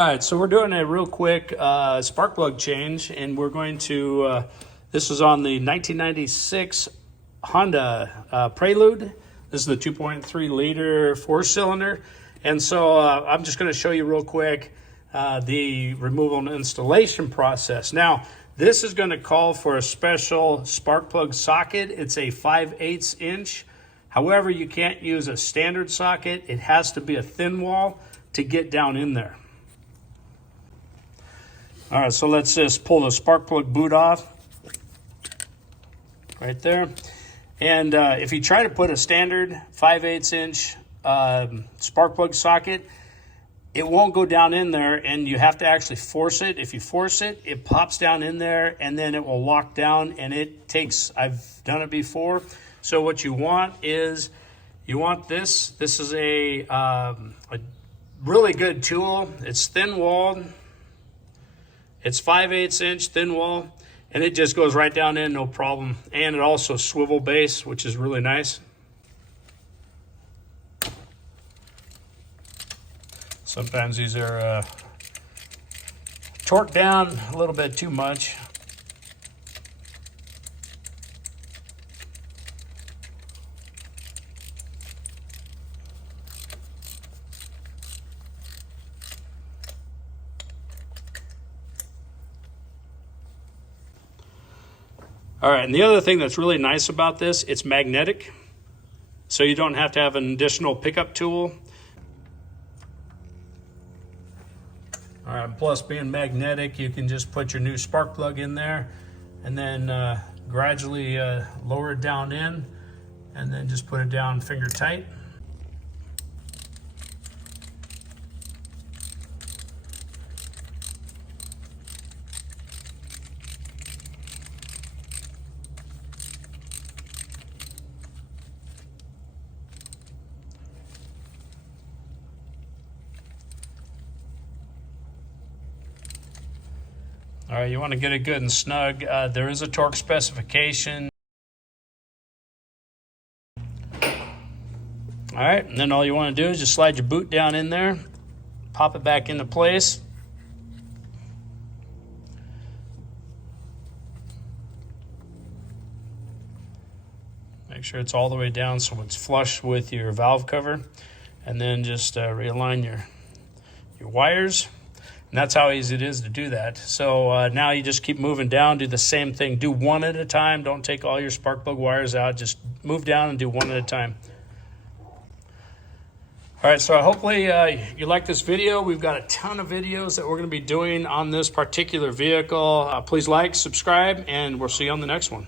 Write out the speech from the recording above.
All right, so we're doing a real quick spark plug change, and we're going to, this is on the 1996 Honda Prelude. This is the 2.3 liter four-cylinder. And so I'm just going to show you real quick the removal and installation process. Now, this is going to call for a special spark plug socket. It's a 5/8 inch. However, you can't use a standard socket. It has to be a thin wall to get down in there. All right, so let's just pull the spark plug boot off right there. And if you try to put a standard 5/8 inch spark plug socket, it won't go down in there, and you have to actually force it. If you force it, it pops down in there, and then it will lock down, and it takes, I've done it before. So what you want is, you want this. This is a really good tool. It's thin walled. It's 5/8 inch thin wall, and it just goes right down in, no problem. And it also swivel base, which is really nice. Sometimes these are torqued down a little bit too much. All right, and the other thing that's really nice about this, it's magnetic, so you don't have to have an additional pickup tool. All right, plus being magnetic, you can just put your new spark plug in there and then gradually lower it down in, and then just put it down finger tight. All right, you want to get it good and snug. There is a torque specification. All right, and then all you want to do is just slide your boot down in there, pop it back into place. Make sure it's all the way down so it's flush with your valve cover, and then just realign your wires. And that's how easy it is to do that. So now you just keep moving down, do the same thing. Do one at a time. Don't take all your spark plug wires out. Just move down and do one at a time. All right, so hopefully you like this video. We've got a ton of videos that we're going to be doing on this particular vehicle. Please like, subscribe, and we'll see you on the next one.